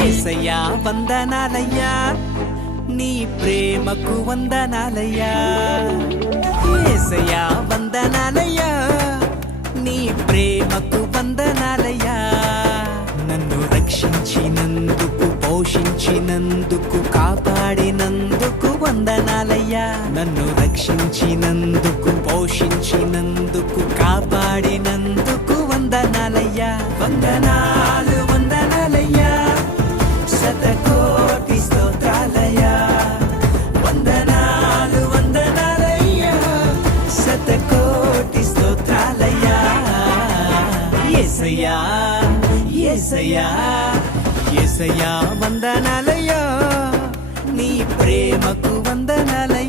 యేసయ్యా వందనాలయ్యా నీ ప్రేమకు వందనాలయ్యా యేసయ్యా వందనాలయ్యా నీ ప్రేమకు వందనాలయ్యా నన్ను రక్షించినందుకు పోషించినందుకు కాపాడినందుకు వందనాలయ్యా నన్ను రక్షించినందుకు పోషించినందుకు కాపాడినందుకు వందనాలయ్యా వందనాలు వందనాలయ్యా శతకోటి స్తోత్రాలయ్యా వందనాలు వందనాలయ్యా శతకోటి స్తోత్రాలయ్యా యేసయ్యా యేసయ్యా యేసయ్యా వందనాలయ్యా నీ ప్రేమకు వందనాలయ్యా